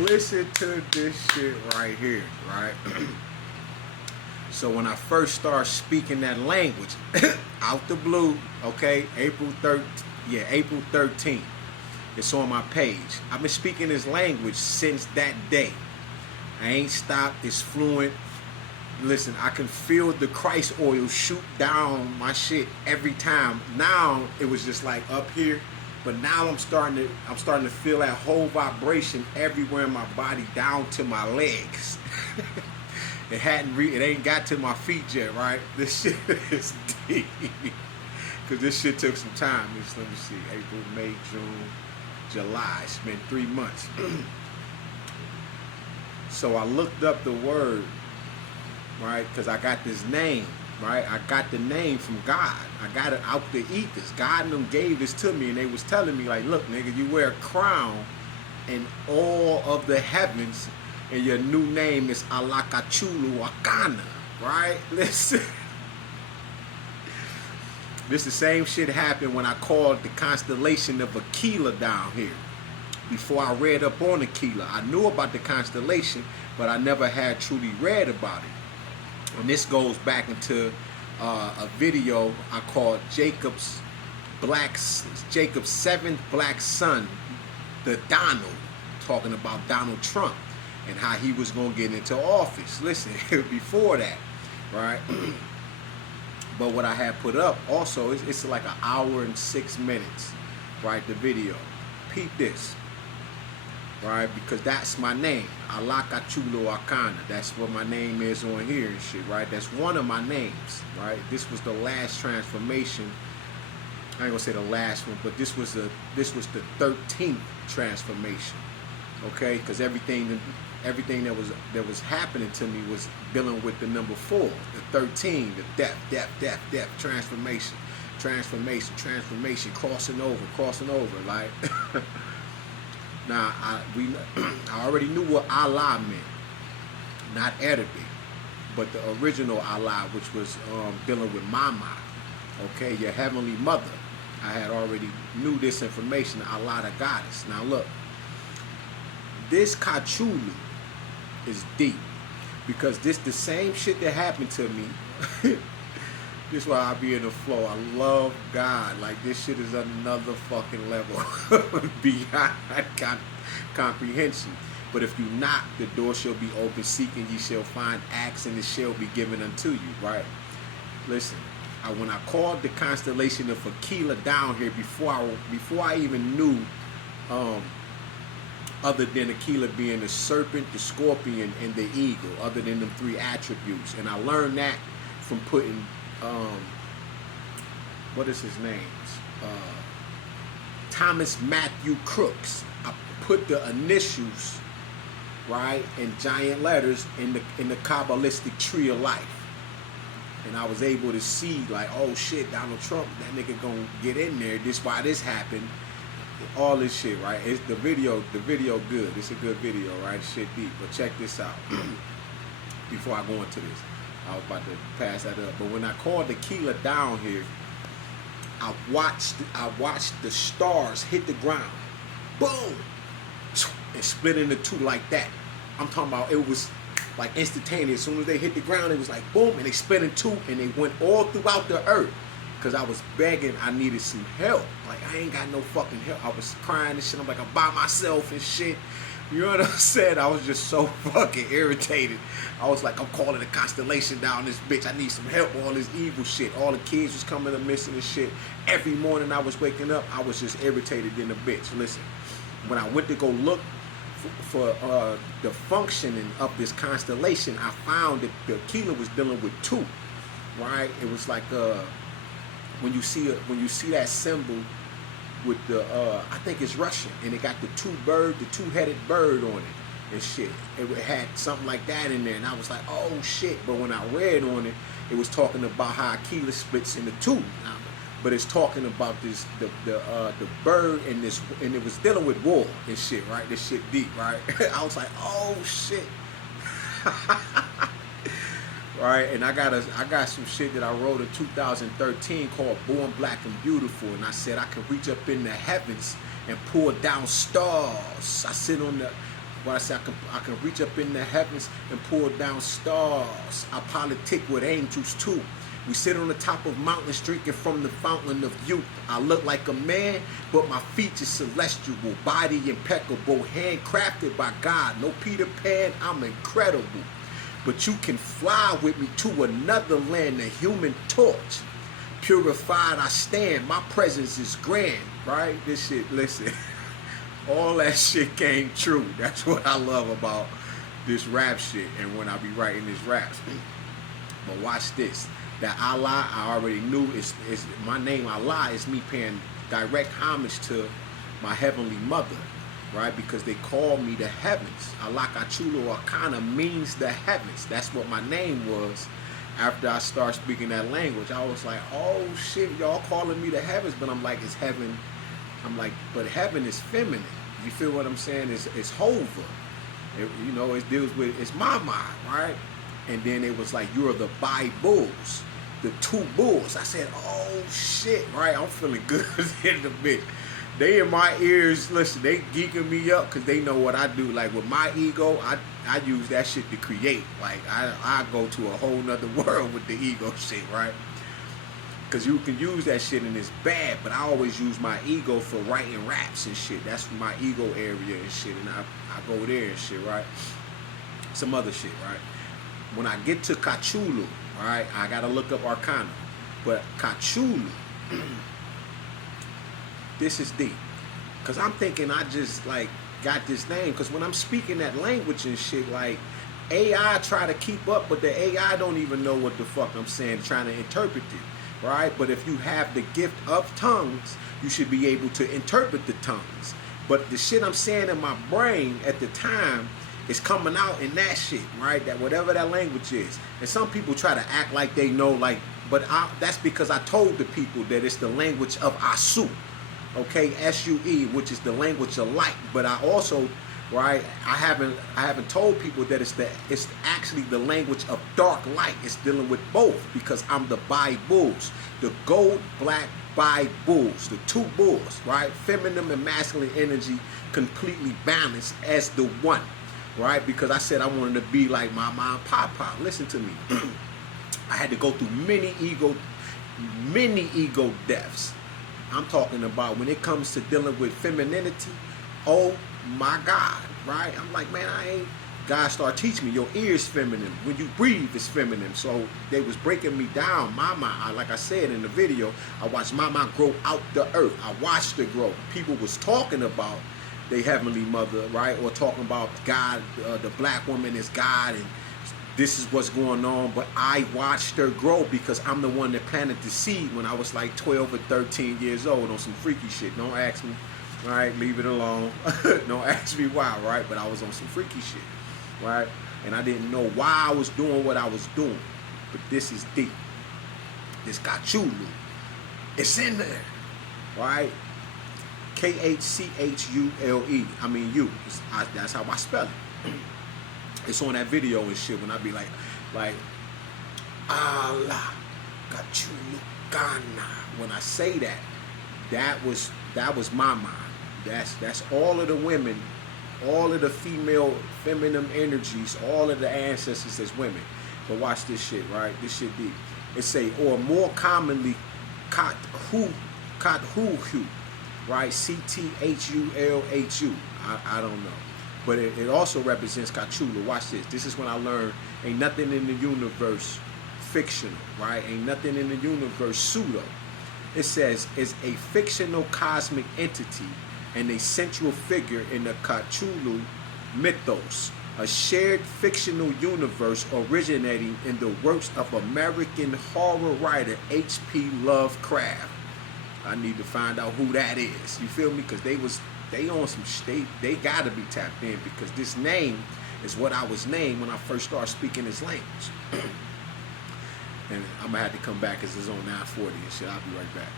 Listen to this shit right here, right? So when I first started speaking that language, out the blue, okay, April 13th. It's on my page. I've been speaking this language since that day. I ain't stopped. It's fluent. Listen, I can feel the Christ oil shoot down my shit every time. Now it was just like up here, but now I'm starting to feel that whole vibration everywhere in my body down to my legs. It ain't got to my feet yet, right? This shit is deep. Cause this shit took some time. Let me see. April, May, June, July. It's been 3 months. So I looked up the word, right? Because I got this name, right? I got the name from God. I got it out the ethers. God and them gave this to me, and they was telling me, like, look, nigga, you wear a crown in all of the heavens, and your new name is Alakachulu Wakana, right? Listen. This the same shit happened when I called the constellation of Aquila down here. Before I read up on Aquila, I knew about the constellation, but I never had truly read about it. And this goes back into a video I called Jacob's seventh black son, the Donald, talking about Donald Trump and how he was gonna get into office. Listen, before that, right? But what I had put up also, it's like 1 hour and 6 minutes, right? The video. Peep this, right? Because that's my name, Alakachulo Akana. That's what my name is on here and shit, right? That's one of my names, right? This was the last transformation. I ain't gonna say the last one, but this was the 13th transformation, okay? Because everything that was happening to me was dealing with the number 4, the 13, the death, transformation, crossing over, like. Now I already knew what Allah meant, not Arabic, but the original Allah, which was dealing with Mama, okay, your heavenly mother. I had already knew this information, Allah the goddess. Now look, this Kachulu is deep, because this the same shit that happened to me. This is why I be in the flow. I love God. Like, this shit is another fucking level beyond comprehension. But if you knock, the door shall be open. Seeking, ye shall find. Ask, and it shall be given unto you. Right? Listen, when I called the constellation of Aquila down here, before I even knew, other than Aquila being the serpent, the scorpion, and the eagle, other than them 3 attributes, and I learned that from putting. What is his name? Thomas Matthew Crooks. I put the initials, right, in giant letters in the Kabbalistic tree of life, and I was able to see, like, oh shit, Donald Trump, that nigga gonna get in there. This why this happened. All this shit, right? It's the video good. It's a good video, right? Shit deep. But check this out. Before I go into this, I was about to pass that up. But when I called Aquila down here, I watched the stars hit the ground. Boom! And split into 2 like that. I'm talking about, it was like instantaneous. As soon as they hit the ground, it was like boom, and they split in 2, and they went all throughout the earth. Because I was begging, I needed some help. Like, I ain't got no fucking help. I was crying and shit. I'm like, I'm by myself and shit. You know what I'm saying? I was just so fucking irritated. I was like, I'm calling the constellation down this bitch. I need some help. All this evil shit. All the kids was coming and missing and shit. Every morning I was waking up, I was just irritated in a bitch. Listen, when I went to go look for the functioning of this constellation, I found that the Aquila was dealing with 2, right? It was like when you see that symbol with the I think it's Russian, and it got the 2-headed bird on it and shit. It had something like that in there, and I was like, oh shit. But when I read on it, it was talking about how Aquila splits into 2. But it's talking about this the bird and this, and it was dealing with war and shit, right? This shit deep, right? I was like, oh shit. right? And I got some shit that I wrote in 2013 called Born Black and Beautiful, and I said I can reach up in the heavens and pour down stars. I sit on the I said I can reach up in the heavens and pour down stars. I politic with angels too. We sit on the top of mountains drinking from the fountain of youth. I look like a man, but my features celestial, body impeccable, handcrafted by God. No Peter Pan, I'm incredible. But you can fly with me to another land, the human torch. Purified I stand, my presence is grand, right? This shit, listen, all that shit came true. That's what I love about this rap shit and when I be writing this raps. But watch this. That Allah, I already knew is my name. Allah is me paying direct homage to my heavenly mother, right? Because they call me the heavens. Allah Kachulo Akana means the heavens. That's what my name was. After I start speaking that language, I was like, oh shit, y'all calling me the heavens, but I'm like, it's heaven. I'm like, but heaven is feminine. You feel what I'm saying? It's Hova. You know, it deals with, it's Mama, right? And then it was like, you're the Bibles, the two bulls. I said, oh shit, right? I'm feeling good in the bit. They in my ears, listen, they geeking me up because they know what I do. Like with my ego, I use that shit to create. Like I go to a whole nother world with the ego shit, right? Because you can use that shit and it's bad, but I always use my ego for writing raps and shit. That's my ego area and shit, and I go there and shit, right? Some other shit, right? When I get to Cthulhu, right, I gotta look up Arcana. But Cthulhu, this is deep. Cause I'm thinking I just like got this name. Cause when I'm speaking that language and shit, like AI try to keep up, but the AI don't even know what the fuck I'm saying, trying to interpret it, right? But if you have the gift of tongues, you should be able to interpret the tongues. But the shit I'm saying in my brain at the time, it's coming out in that shit, right? That whatever that language is. And some people try to act like they know, like, but that's because I told the people that it's the language of Asu, okay, S-U-E, which is the language of light. But I also, right, I haven't told people that it's actually the language of dark light. It's dealing with both because I'm the Bibles, the gold black Bibles, the two bulls, right? Feminine and masculine energy completely balanced as the one. Right, because I said I wanted to be like my mom and papa. Listen to me. I had to go through many ego deaths. I'm talking about when it comes to dealing with femininity. Oh my God, right? I'm like, man, God started teaching me your ear's feminine. When you breathe, it's feminine. So they was breaking me down. Mama, like I said in the video, I watched Mama grow out the earth. I watched her grow. People was talking about they heavenly mother, right? Or talking about God, the black woman is God, and this is what's going on. But I watched her grow because I'm the one that planted the seed when I was like 12 or 13 years old on some freaky shit. Don't ask me, right? Leave it alone. Don't ask me why, right? But I was on some freaky shit, right? And I didn't know why I was doing what I was doing. But this is deep. This Cthulhu. It's in there, right? Khchule. I mean you. That's how I spell it. It's on that video and shit when I be like Allah Kachulu Ghana. When I say that, that was my mind. That's all of the women, all of the female feminine energies, all of the ancestors as women. But watch this shit, right? This shit deep. It say, or more commonly Kathu, right? Cthulhu. I don't know. But it also represents Cthulhu. Watch this. This is when I learned ain't nothing in the universe fictional, right? Ain't nothing in the universe pseudo. It says is a fictional cosmic entity and a central figure in the Cthulhu mythos, a shared fictional universe originating in the works of American horror writer H.P. Lovecraft. I need to find out who that is. You feel me? Because they on some they gotta be tapped in because this name is what I was named when I first started speaking this language. And I'm gonna have to come back because it's on 9:40 and shit. I'll be right back.